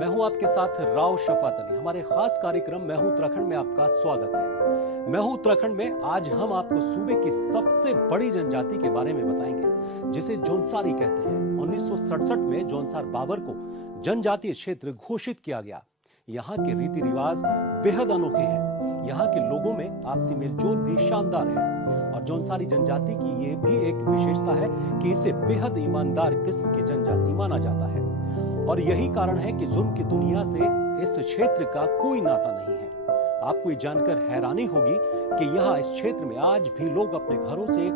मैं हूं आपके साथ राव शफात अली। हमारे खास कार्यक्रम मैं हूं उत्तराखंड में आपका स्वागत है। मैं हूं उत्तराखंड में आज हम आपको सूबे की सबसे बड़ी जनजाति के बारे में बताएंगे, जिसे जौनसारी कहते हैं। 1967 में जौनसार बाबर को जनजातीय क्षेत्र घोषित किया गया। यहाँ के रीति रिवाज बेहद अनोखे हैं। यहाँ के लोगों में आपसी मेलजोल भी शानदार है और जौनसारी जनजाति की ये भी एक विशेषता है कि इसे बेहद ईमानदार किस्म की जनजाति माना जाता है और यही कारण है कि जुल्म की दुनिया से इस क्षेत्र का कोई नाता नहीं है। आपको ये जानकर हैरानी होगी कि यहाँ इस क्षेत्र में आज भी लोग अपने घरों से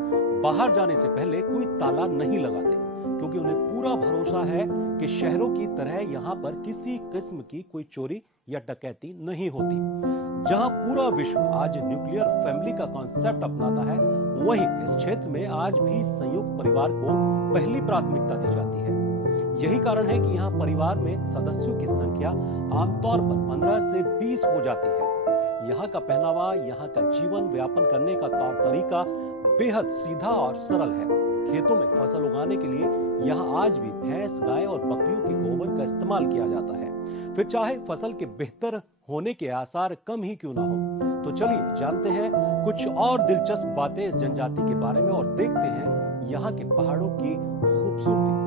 बाहर जाने से पहले कोई ताला नहीं लगाते, क्योंकि उन्हें पूरा भरोसा है कि शहरों की तरह यहाँ पर किसी किस्म की कोई चोरी या डकैती नहीं होती। जहाँ पूरा विश्व आज न्यूक्लियर फैमिली का कॉन्सेप्ट अपनाता है, वहीं इस क्षेत्र में आज भी संयुक्त परिवार को पहली प्राथमिकता दी जाती है। यही कारण है कि यहाँ परिवार में सदस्यों की संख्या आमतौर पर 15 से 20 हो जाती है। यहाँ का पहनावा, यहाँ का जीवन व्यापन करने का तौर तरीका बेहद सीधा और सरल है। खेतों में फसल उगाने के लिए यहाँ आज भी भैंस, गाय और बकरियों के गोबर का इस्तेमाल किया जाता है, फिर चाहे फसल के बेहतर होने के आसार कम ही क्यों ना हो। तो चलिए जानते हैं कुछ और दिलचस्प बातें इस जनजाति के बारे में और देखते हैं यहाँ के पहाड़ों की खूबसूरती।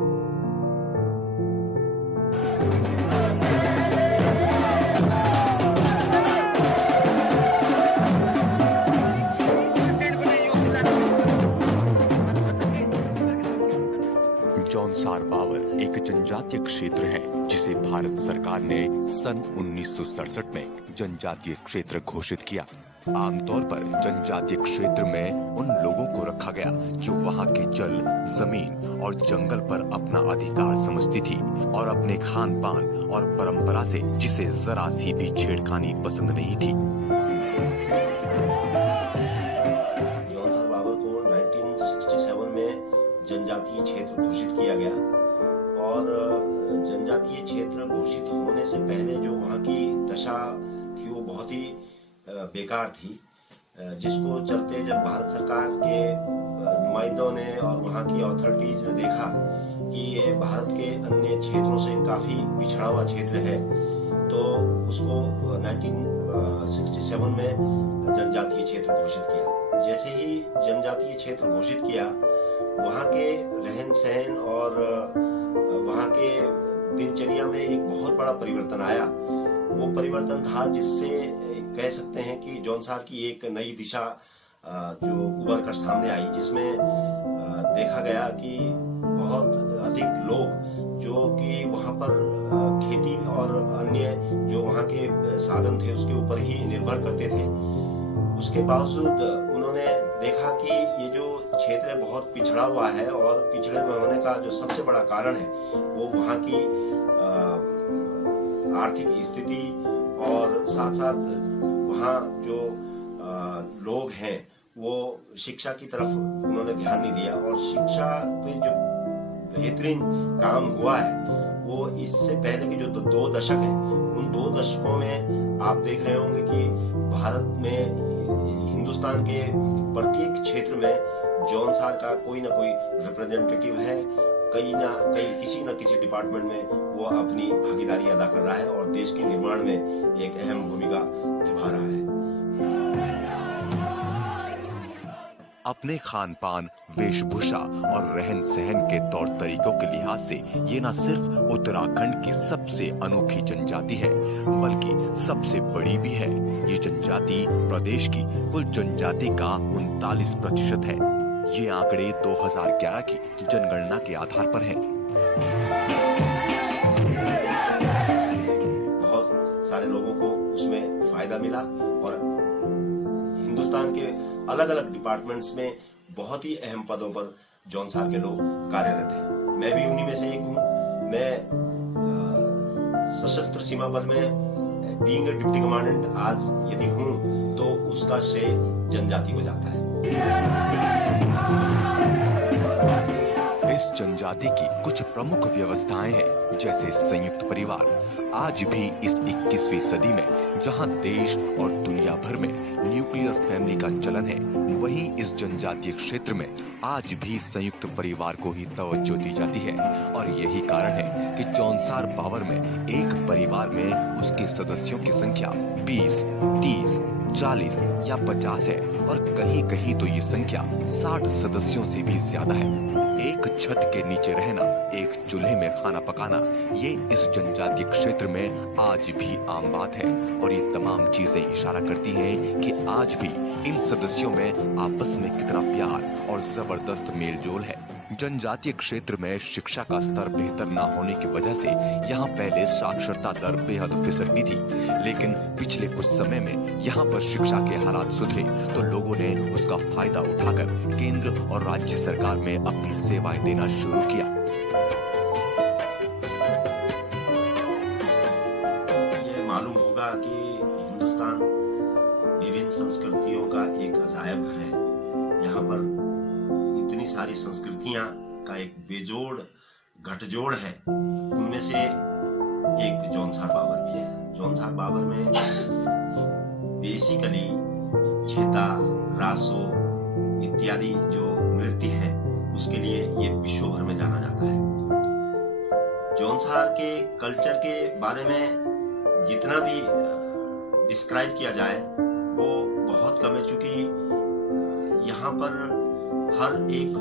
जौनसार बावर एक जनजातीय क्षेत्र है जिसे भारत सरकार ने सन 1967 में जनजातीय क्षेत्र घोषित किया। आमतौर पर जनजातीय क्षेत्र में उन लोगों को रखा गया जो वहाँ के जल, जमीन और जंगल पर अपना अधिकार समझती थी और अपने खान पान और परंपरा से जिसे जरा सी भी छेड़खानी पसंद नहीं थी। जौनसार बावर को 1967 में जनजातीय क्षेत्र घोषित किया गया और जनजातीय क्षेत्र घोषित होने से पहले जो वहाँ की दशा थी वो बहुत ही बेकार थी, जिसको चलते जब भारत सरकार के नुमाइंदों ने और वहाँ की अथॉरिटीज ने देखा कि ये भारत के अन्य क्षेत्रों से काफी पिछड़ा हुआ क्षेत्र है, तो उसको 1967 में जनजातीय क्षेत्र घोषित किया। जैसे ही जनजातीय क्षेत्र घोषित किया, वहाँ के रहन सहन और वहाँ के दिनचर्या में एक बहुत बड़ा परिवर्तन आया। वो परिवर्तन था जिससे कह सकते हैं कि जौनसार की एक नई दिशा जो उभर कर सामने आई, जिसमें देखा गया कि बहुत अधिक लोग जो कि वहाँ पर खेती और अन्य जो वहाँ के साधन थे उसके ऊपर ही निर्भर करते थे। उसके बावजूद उन्होंने देखा कि ये जो क्षेत्र बहुत पिछड़ा हुआ है और पिछड़े हुए होने का जो सबसे बड़ा कारण है वो वहाँ की आर्थिक स्थिति और साथ साथ वहाँ जो लोग हैं वो शिक्षा की तरफ उन्होंने ध्यान नहीं दिया और शिक्षा पे जो बेहतरीन काम हुआ है वो इससे पहले के जो 2 दशक हैं, उन 2 दशकों में आप देख रहे होंगे कि भारत में हिंदुस्तान के प्रत्येक क्षेत्र में जौनसार का कोई ना कोई रिप्रेजेंटेटिव है, कहीं ना कहीं किसी न किसी डिपार्टमेंट में वो अपनी भागीदारी अदा कर रहा है और देश के निर्माण में एक अहम भूमिका निभा रहा है। अपने खान पान, वेशभूषा और रहन सहन के तौर तरीकों के लिहाज से ये न सिर्फ उत्तराखंड की सबसे अनोखी जनजाति है बल्कि सबसे बड़ी भी है। ये जनजाति प्रदेश की कुल जनजाति का 39% है। ये आंकड़े 2011 की जनगणना के आधार पर हैं। बहुत सारे लोगों को उसमें फायदा मिला और हिंदुस्तान के अलग अलग डिपार्टमेंट्स में बहुत ही अहम पदों पर जौनसार के लोग कार्यरत हैं। मैं भी उन्हीं में से एक हूँ। मैं सशस्त्र सीमा बल में बीइंग डिप्टी कमांडेंट आज यदि हूँ तो उसका श्रेय जनजाति को जाता है। इस जनजाति की कुछ प्रमुख व्यवस्थाएं हैं, जैसे संयुक्त परिवार। आज भी इस 21वीं सदी में जहां देश और दुनिया भर में न्यूक्लियर फैमिली का चलन है, वहीं इस जनजातीय क्षेत्र में आज भी संयुक्त परिवार को ही तवज्जो दी जाती है। और यही कारण है कि जौनसार बावर में एक परिवार परिवार में उसके सदस्यों की संख्या 20, 30, 40 या 50 है और कहीं कहीं तो ये संख्या 60 सदस्यों से भी ज्यादा है। एक छत के नीचे रहना, एक चूल्हे में खाना पकाना, ये इस जनजातीय क्षेत्र में आज भी आम बात है और ये तमाम चीजें इशारा करती हैं कि आज भी इन सदस्यों में आपस में कितना प्यार और जबरदस्त मेलजोल है। जनजातीय क्षेत्र में शिक्षा का स्तर बेहतर न होने की वजह से यहाँ पहले साक्षरता दर बेहद फिसलती थी, लेकिन पिछले कुछ समय में यहाँ पर शिक्षा के हालात सुधरे तो लोगों ने उसका फायदा उठाकर केंद्र और राज्य सरकार में अपनी सेवाएं देना शुरू किया। ये मालूम होगा कि हिंदुस्तान विभिन्न संस्कृतियों का एक अजायब घर है। यहाँ पर इतनी सारी संस्कृतियां का एक बेजोड़ गठजोड़ है। उनमें से एक जौनसार बाबर भी है। जौनसार बाबर में बेसिकली छेता, रासो इत्यादि जो नृत्य है उसके लिए ये विश्व भर में जाना जाता है। जौनसार के कल्चर के बारे में जितना भी डिस्क्राइब किया जाए वो बहुत कम है, चूंकि यहाँ पर हर एक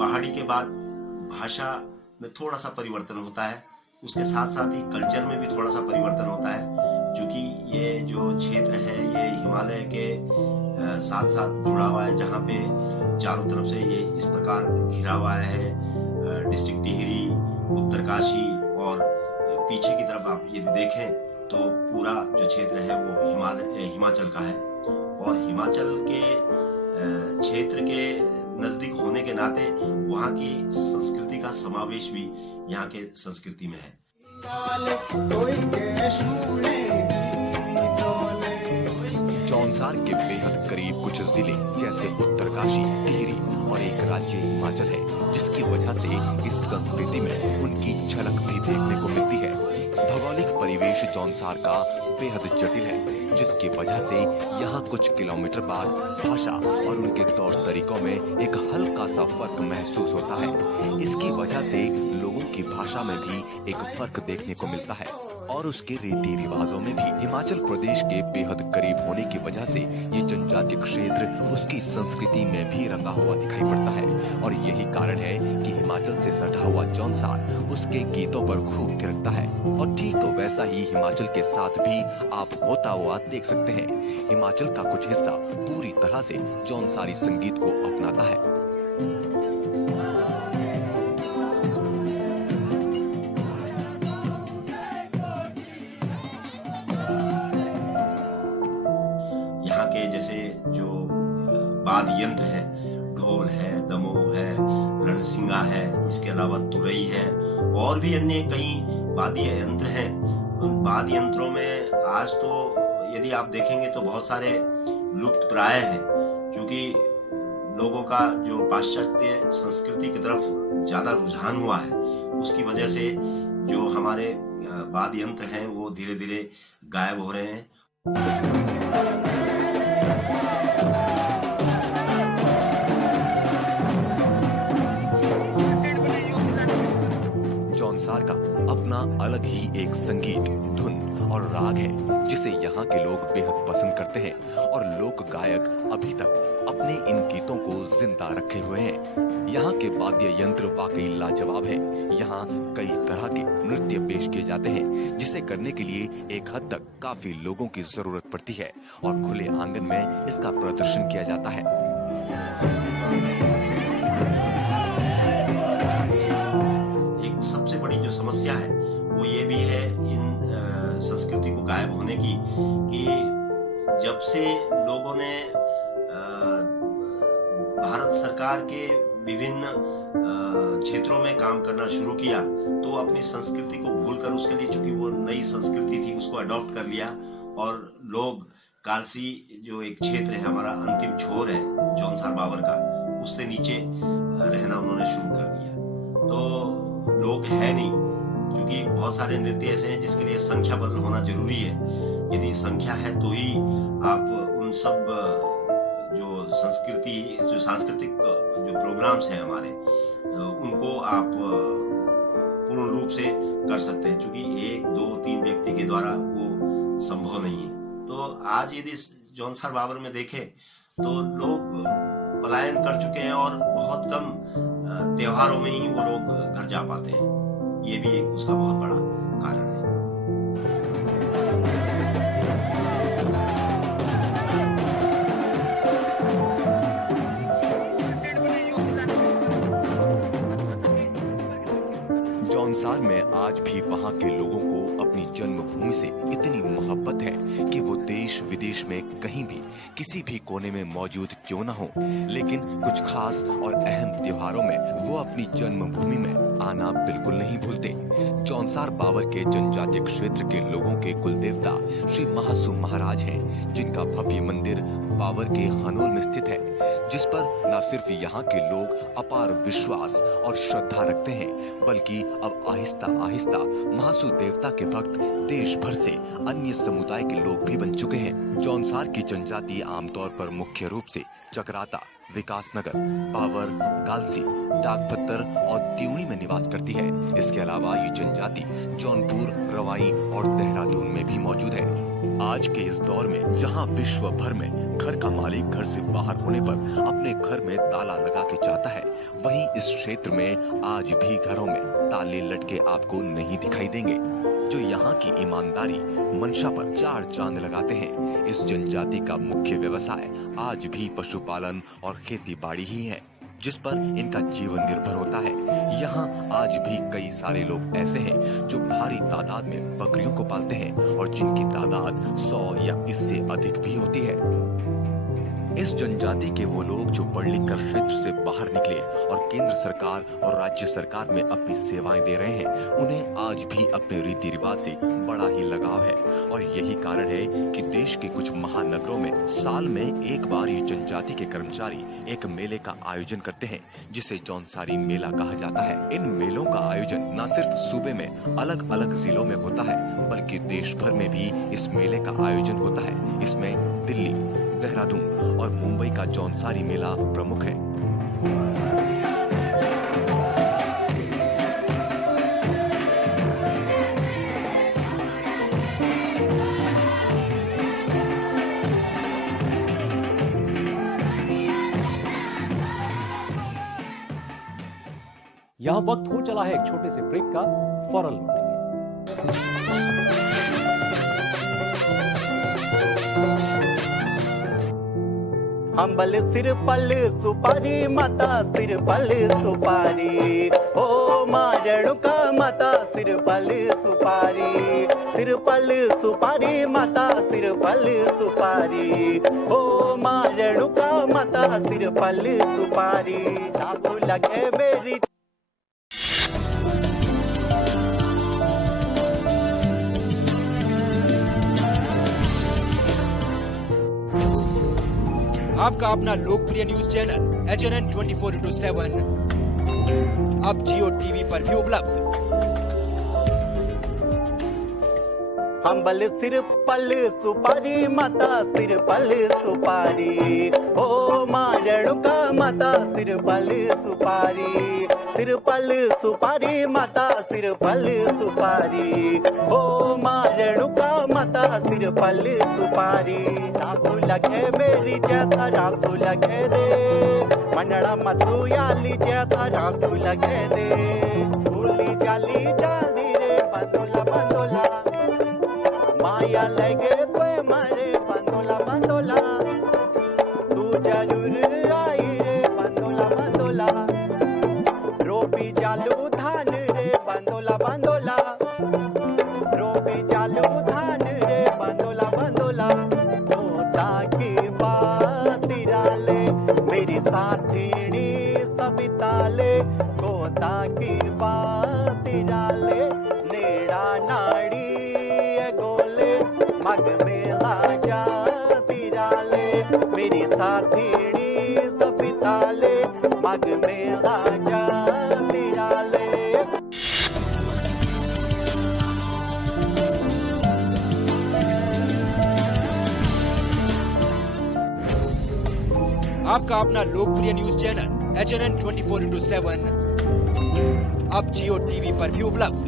पहाड़ी के बाद भाषा में थोड़ा सा परिवर्तन होता है, उसके साथ साथ ही कल्चर में भी थोड़ा सा परिवर्तन होता है, क्योंकि ये जो क्षेत्र है ये हिमालय के साथ साथ जुड़ा हुआ है, जहाँ पे चारों तरफ से ये इस प्रकार घिरा हुआ है। डिस्ट्रिक्ट टिहरी, उत्तरकाशी और पीछे की तरफ आप यदि देखें तो पूरा जो क्षेत्र है वो हिमाचल का है और हिमाचल के क्षेत्र के नजदीक होने के नाते वहाँ की संस्कृति का समावेश भी यहाँ के संस्कृति में है। जौनसार के बेहद करीब कुछ जिले जैसे उत्तरकाशी, टिहरी और एक राज्य हिमाचल है, जिसकी वजह से इस संस्कृति में उनकी झलक भी देखने को मिलती है। भौगोलिक परिवेश जौनसार का बेहद जटिल है, जिसकी वजह से यहाँ कुछ किलोमीटर बाद भाषा और उनके तौर तरीकों में एक हल्का सा फर्क महसूस होता है। इसकी वजह से लोगों की भाषा में भी एक फर्क देखने को मिलता है और उसके रीति रिवाजों में भी। हिमाचल प्रदेश के बेहद करीब होने की वजह से ये जनजातीय क्षेत्र उसकी संस्कृति में भी रंगा हुआ दिखाई पड़ता है और यही कारण है कि हिमाचल से सटा हुआ जौनसार उसके गीतों पर खूब थिरकता है। और ठीक वैसा ही हिमाचल के साथ भी आप होता हुआ देख सकते हैं। हिमाचल का कुछ हिस्सा पूरी तरह से जौनसारी संगीत को अपनाता है। यहाँ के जैसे जो वाद्य यंत्र है, ढोल है, दमोह है, रणसिंगा है, इसके अलावा तुरई है और भी अन्य कई वाद्य यंत्र हैं। उन वाद्य यंत्रों में आज तो यदि आप देखेंगे तो बहुत सारे लुप्त प्राय हैं, क्योंकि लोगों का जो पाश्चात्य संस्कृति की तरफ ज्यादा रुझान हुआ है, उसकी वजह से जो हमारे वाद्य यंत्र हैं वो धीरे धीरे गायब हो रहे हैं। जौनसार का अपना अलग ही एक संगीत, धुन और राग है, जिसे यहाँ के लोग बेहद पसंद करते हैं और लोक गायक अभी तक अपने इन गीतों को जिंदा रखे हुए हैं। यहाँ के वाद्य यंत्र वाकई लाजवाब है। यहाँ कई तरह के नृत्य पेश किए जाते हैं, जिसे करने के लिए एक हद तक काफी लोगों की जरूरत पड़ती है और खुले आंगन में इसका प्रदर्शन किया जाता है। एक सबसे बड़ी जो समस्या है वो ये भी है इन संस्कृति को गायब होने की, कि जब से लोगों ने भारत सरकार के विभिन्न क्षेत्रों में काम करना शुरू किया तो अपनी संस्कृति को भूलकर, उसके लिए चूंकि वो नई संस्कृति थी उसको अडॉप्ट कर लिया और लोग कालसी जो एक क्षेत्र है हमारा अंतिम छोर है जौनसार बाबर का, उससे नीचे रहना उन्होंने शुरू कर दिया। तो लोग है नहीं, क्योंकि बहुत सारे नृत्य ऐसे हैं जिसके लिए संख्या बल होना जरूरी है। यदि संख्या है तो ही आप उन सब जो सांस्कृतिक जो प्रोग्राम्स हैं हमारे, उनको आप पूर्ण रूप से कर सकते हैं। क्योंकि 1, 2, 3 व्यक्ति के द्वारा वो संभव नहीं है। तो आज यदि जौनसार बाबर में देखें तो लोग पलायन कर चुके हैं और बहुत कम त्योहारों में ही वो लोग घर जा पाते हैं। ये भी एक उसका बहुत बड़ा कारण है। जौनसार में आज भी वहाँ के लोगों को अपनी जन्मभूमि से इतनी मोहब्बत है कि वो देश विदेश में कहीं भी किसी भी कोने में मौजूद क्यों न हो, लेकिन कुछ खास और अहम त्योहारों में वो अपनी जन्मभूमि में आना बिल्कुल नहीं भूलते। जौनसार बाबर के जनजातीय क्षेत्र के लोगों के कुलदेवता श्री महासू महाराज हैं, जिनका भव्य मंदिर बाबर के हनोल में स्थित है, जिस पर न सिर्फ यहाँ के लोग अपार विश्वास और श्रद्धा रखते हैं, बल्कि अब आहिस्ता आहिस्ता महासू देवता के भक्त देश भर से अन्य समुदाय के लोग भी बन चुके हैं। जौनसार की जनजाति आमतौर पर मुख्य रूप से चकराता, विकासनगर, बाबर, गालसी, डाकपत्तर और त्यूणी में निवास करती है। इसके अलावा ये जनजाति जौनपुर, रवाई और देहरादून में भी मौजूद है। आज के इस दौर में जहां विश्व भर में घर का मालिक घर से बाहर होने पर अपने घर में ताला लगा के जाता है, वहीं इस क्षेत्र में आज भी घरों में ताले लटके आपको नहीं दिखाई देंगे, जो यहाँ की ईमानदारी मंशा पर चार चांद लगाते हैं। इस जनजाति का मुख्य व्यवसाय आज भी पशुपालन और खेती बाड़ी ही है, जिस पर इनका जीवन निर्भर होता है। यहाँ आज भी कई सारे लोग ऐसे हैं जो भारी तादाद में बकरियों को पालते हैं और जिनकी तादाद 100 या इससे अधिक भी होती है। इस जनजाति के वो लोग जो पढ़ लिख कर क्षेत्र से बाहर निकले और केंद्र सरकार और राज्य सरकार में अपनी सेवाएं दे रहे हैं, उन्हें आज भी अपने रीति रिवाज से बड़ा ही लगाव है। और यही कारण है कि देश के कुछ महानगरों में साल में एक बार ये जनजाति के कर्मचारी एक मेले का आयोजन करते हैं, जिसे जौनसारी मेला कहा जाता है। इन मेलों का आयोजन न सिर्फ सूबे में अलग अलग जिलों में होता है, बल्कि देश भर में भी इस मेले का आयोजन होता है। इसमें दिल्ली, देहरादून और मुंबई का जौनसारी मेला प्रमुख है। यहाँ वक्त हो चला है एक छोटे से ब्रेक का, फौरन लौटेंगे। अंबल सिर पल सुपारी माता सिर पल सुपारी, ओ मारणु का माता सिर पल सुपारी, सिर पल सुपारी माता सिर पल सुपारी, ओ मारणु का माता सिर पल सुपारी, आंसू लगे मेरी। आपका अपना लोकप्रिय न्यूज चैनल HNN 24/7 अब जियो टीवी पर भी उपलब्ध। अंबल सिर पल सुपारी माता सिर पल सुपारी, ओ मारणु का माता सिर पल सुपारी, सिर पल सुपारी माता सिर पल सुपारी, ओ मारणु का माता सिर पल सुपारी, आंसू लगे मेरी जैसा आंसू लगे दे, मनड़ा मधु याली जैसा आंसू लगे दे, भूली जाली जाली रे बंदोला बंदोला, माया लगे तो मारे बंदोला बंदोला, तू जरूर आई रे बंदोला बंदोला, रोपी जालू धान रे बंदोला बंदोला, रोपी जालू धान रे बंदोला बंदोला, होता की बात तिराले मेरी साथीनी सबिताले, होता की बात तिराले नेड़ा नाड़ी गोले, मग मेला जा तिराले मेरी साथीनी सबिताले, मग मेला जा तिराले। आपका अपना लोकप्रिय न्यूज चैनल HNN 24/7 अब जियो टीवी पर भी उपलब्ध।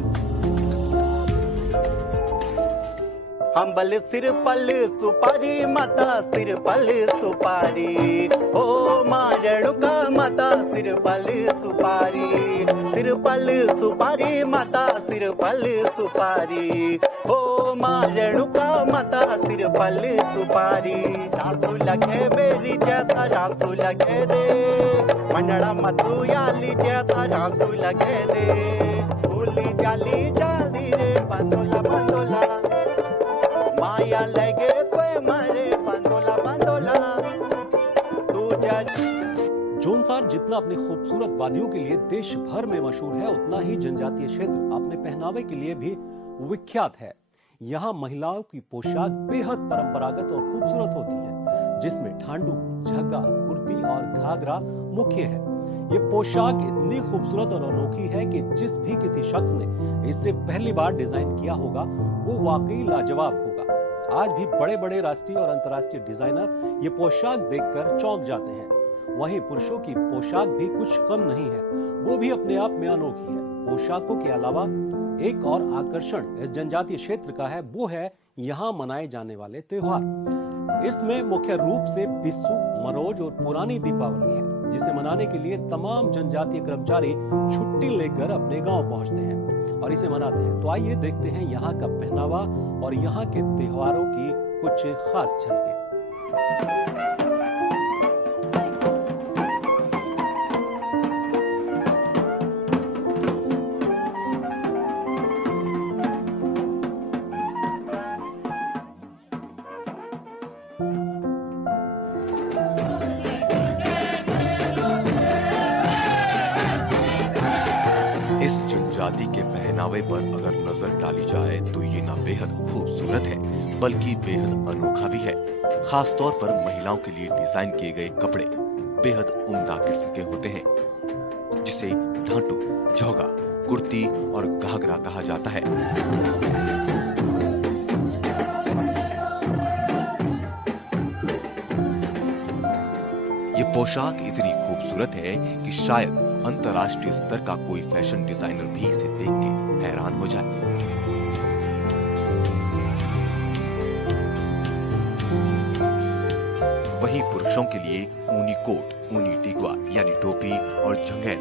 हम बल सिर पल सुपारी माता सिर पल सुपारी, ओ मारणु का माता सिर पल सुपारी, सिर पल सुपारी माता सिर पल सुपारी, ओ मारणु का माता सिर पल सुपारी। रासू लगे मेरी जैसा रासू लगे दे, मंडला मतू याली जैसा रासू लगे दे, भूली जाली जाली रे बंदोला बंदोला, माया लगे कोई मारे बंदोला बंदोला तू जोनसार जितना अपनी खूबसूरत वादियों के लिए देश भर में मशहूर है, उतना ही जनजातीय क्षेत्र अपने पहनावे के लिए भी विख्यात है। यहाँ महिलाओं की पोशाक बेहद परंपरागत और खूबसूरत होती है, जिसमें ठांडू, झग्गा, कुर्ती और घाघरा मुख्य है। ये पोशाक इतनी खूबसूरत और अनोखी है कि जिस भी किसी शख्स ने इससे पहली बार डिजाइन किया होगा वो वाकई लाजवाब होगा। आज भी बड़े बड़े राष्ट्रीय और अंतर्राष्ट्रीय डिजाइनर ये पोशाक देखकर चौंक जाते हैं। वहीं पुरुषों की पोशाक भी कुछ कम नहीं है, वो भी अपने आप में अनोखी है। पोशाकों के अलावा एक और आकर्षण इस जनजातीय क्षेत्र का है, वो है यहाँ मनाए जाने वाले त्योहार। इसमें मुख्य रूप से बिस्सू, मरोज और पुरानी दीपावली है, जिसे मनाने के लिए तमाम जनजातीय कर्मचारी छुट्टी लेकर अपने गांव पहुंचते हैं और इसे मनाते हैं। तो आइए देखते हैं यहाँ का पहनावा और यहाँ के त्योहारों की कुछ खास झलकें। इस जनजाति के पहनावे पर अगर नजर डाली जाए तो ये न बेहद खूबसूरत है बल्कि बेहद अनोखा भी है। खास तौर पर महिलाओं के लिए डिजाइन किए गए कपड़े बेहद उम्दा किस्म के होते हैं, जिसे ढांटू, झोगा, कुर्ती और घाघरा कहा जाता है। ये पोशाक इतनी खूबसूरत है कि शायद अंतर्राष्ट्रीय स्तर का कोई फैशन डिजाइनर भी इसे देख के हैरान हो जाए। वहीं पुरुषों के लिए ऊनी कोट, ऊनी टिगवा यानी टोपी और जंघैल,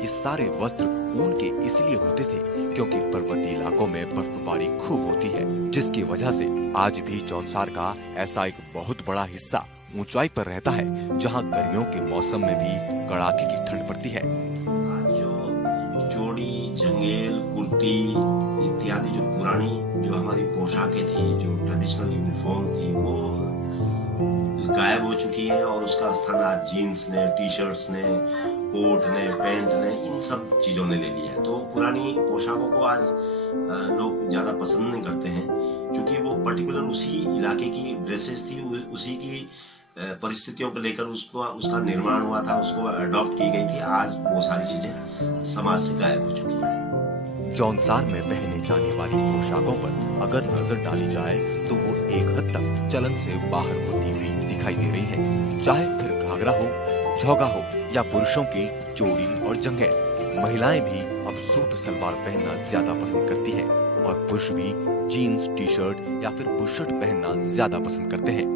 ये सारे वस्त्र ऊन के इसलिए होते थे क्योंकि पर्वतीय इलाकों में बर्फबारी खूब होती है, जिसकी वजह से आज भी जौनसार का ऐसा एक बहुत बड़ा हिस्सा ऊंचाई पर रहता है जहां गर्मियों के मौसम में भी कड़ाके की ठंड पड़ती है। जो चोड़ी, जंगेल, कुर्ती इत्यादि जो पुरानी जो हमारी पोशाकें थी, जो ट्रेडिशनल यूनिफॉर्म थी, वो गायब हो चुकी है और उसका स्थान आज जीन्स ने, टी शर्ट्स ने, कोट ने, पैंट ने, इन सब चीजों ने ले लिया है। तो पुरानी पोशाकों को आज लोग ज्यादा पसंद नहीं करते हैं, क्योंकि वो पर्टिकुलर उसी इलाके की ड्रेसेस थी, उसी की परिस्थितियों को लेकर उसका निर्माण हुआ था, उसको अडॉप्ट की गई थी। आज वो सारी चीजें समाज से गायब हो चुकी है। जौनसार में पहने जाने वाली पोशाकों पर अगर नजर डाली जाए तो वो एक हद तक चलन से बाहर होती हुई दिखाई दे रही है। चाहे फिर घाघरा हो, झोगा हो या पुरुषों की चोड़ी और जंघैल, महिलाएं भी अब सूट सलवार पहनना ज्यादा पसंद करती हैं और पुरुष भी जीन्स, टी शर्ट या फिर बुशर्ट पहनना ज्यादा पसंद करते हैं।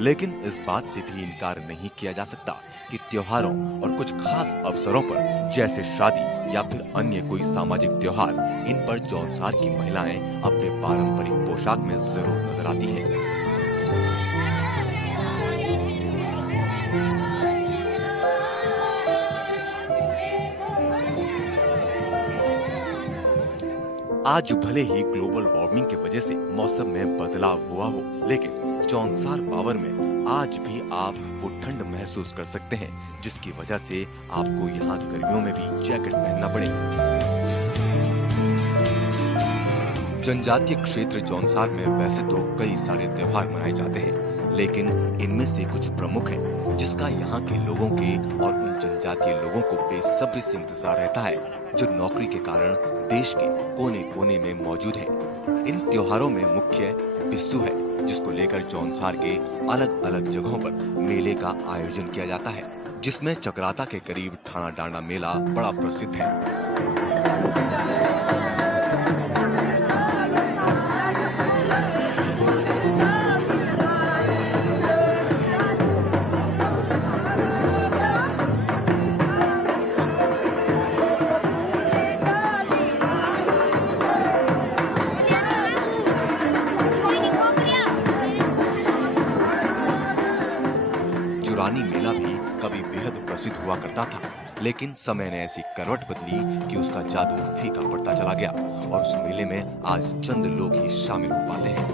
लेकिन इस बात से भी इनकार नहीं किया जा सकता कि त्योहारों और कुछ खास अवसरों पर जैसे शादी या फिर अन्य कोई सामाजिक त्योहार, इन पर जौनसार की महिलाएं अपने पारंपरिक पोशाक में जरूर नजर आती हैं। आज भले ही ग्लोबल वार्मिंग की वजह से मौसम में बदलाव हुआ हो, लेकिन जौनसार पावर में आज भी आप वो ठंड महसूस कर सकते हैं, जिसकी वजह से आपको यहाँ गर्मियों में भी जैकेट पहनना पड़े। जनजातीय क्षेत्र जौनसार में वैसे तो कई सारे त्योहार मनाए जाते हैं, लेकिन इनमें से कुछ प्रमुख हैं, जिसका यहाँ के लोगों के और उन जनजातीय लोगों को बेसब्री से इंतजार रहता है, जो नौकरी के कारण देश के कोने कोने में मौजूद है। इन त्योहारों में मुख्य बिस्सू है, जिसको लेकर जौनसार के अलग अलग जगहों पर मेले का आयोजन किया जाता है, जिसमें चक्राता के करीब ठाणा डांडा मेला बड़ा प्रसिद्ध है। प्रसिद्ध हुआ करता था, लेकिन समय ने ऐसी करवट बदली कि उसका जादू फीका पड़ता चला गया और उस मेले में आज चंद लोग ही शामिल हो पाते हैं।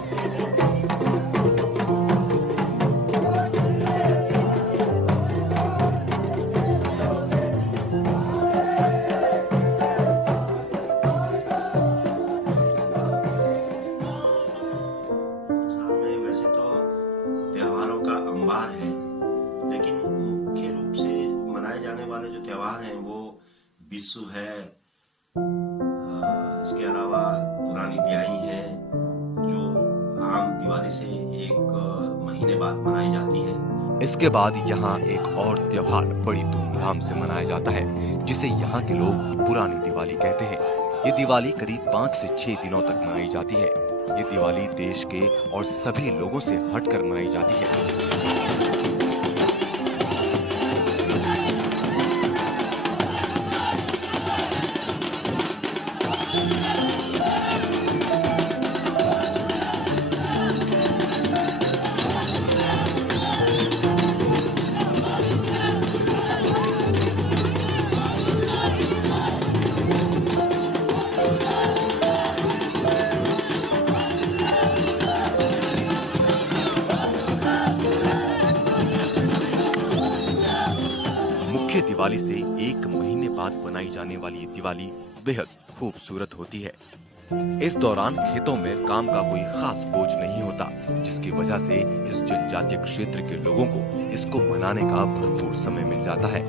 बिस्सू है, इसके अलावा पुरानी ब्याई है जो आम दिवाली से एक महीने बाद मनाई जाती है। इसके बाद यहाँ एक और त्योहार बड़ी धूमधाम से मनाया जाता है जिसे यहाँ के लोग पुरानी दिवाली कहते हैं। ये दिवाली करीब 5 से 6 दिनों तक मनाई जाती है। ये दिवाली देश के और सभी लोगों से हटकर मनाई जाती है। दिवाली से 1 महीने बाद बनाई जाने वाली ये दिवाली बेहद खूबसूरत होती है। इस दौरान खेतों में काम का कोई खास बोझ नहीं होता, जिसकी वजह से इस जनजातीय क्षेत्र के लोगों को इसको मनाने का भरपूर समय मिल जाता है।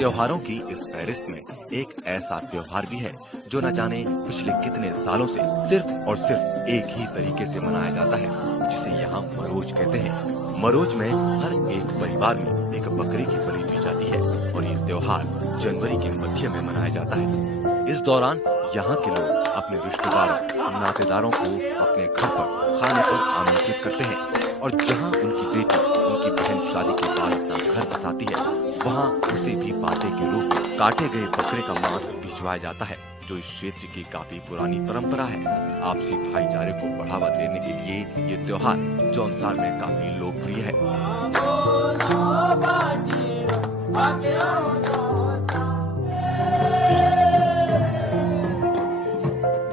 त्योहारों की इस फहरिस्त में एक ऐसा त्योहार भी है जो न जाने पिछले कितने सालों से सिर्फ और सिर्फ एक ही तरीके से मनाया जाता है, जिसे यहाँ मरोज कहते हैं। मरोज में हर एक परिवार में एक बकरी की बलि दी जाती है और ये त्योहार जनवरी के मध्य में मनाया जाता है। इस दौरान यहाँ के लोग अपने रिश्तेदारों, नातेदारों को अपने घर पर खाने पर आमंत्रित करते हैं और जहाँ उनकी बेटी, उनकी बहन शादी के बाद अपना घर बसाती है, वहाँ उसे भी बाते के रूप में काटे गए बकरे का मांस भिजवाया जाता है, जो इस क्षेत्र की काफी पुरानी परंपरा है। आपसी भाईचारे को बढ़ावा देने के लिए ये त्योहार जौनसार में काफी लोकप्रिय है।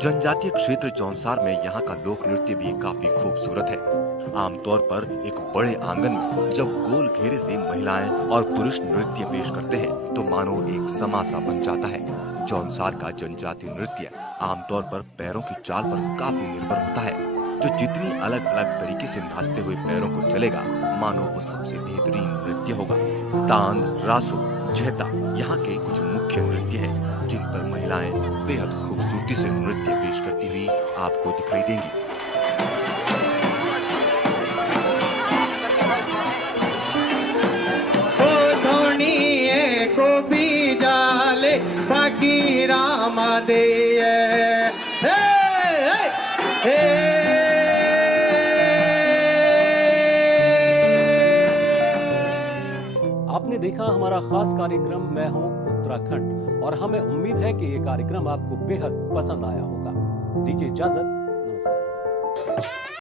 जनजातीय क्षेत्र जौनसार में यहाँ का लोक नृत्य भी काफी खूबसूरत है। आमतौर पर एक बड़े आंगन में जब गोल घेरे से महिलाएं और पुरुष नृत्य पेश करते हैं तो मानो एक समासा बन जाता है। जौनसार का जनजातीय नृत्य आमतौर पर पैरों की चाल पर काफी निर्भर होता है। जो जितनी अलग अलग तरीके से नाचते हुए पैरों को चलेगा, मानो वो सबसे बेहतरीन नृत्य होगा। तांद, रासो, झेता यहाँ के कुछ मुख्य नृत्य हैं, जिन पर महिलाएं बेहद खूबसूरती से नृत्य पेश करती हुई आपको दिखाई देंगी। को भी जाले बाकी राम दे आपने देखा हमारा खास कार्यक्रम मैं हूं उत्तराखंड, और हमें उम्मीद है कि ये कार्यक्रम आपको बेहद पसंद आया होगा। दीजिए इजाजत, नमस्कार।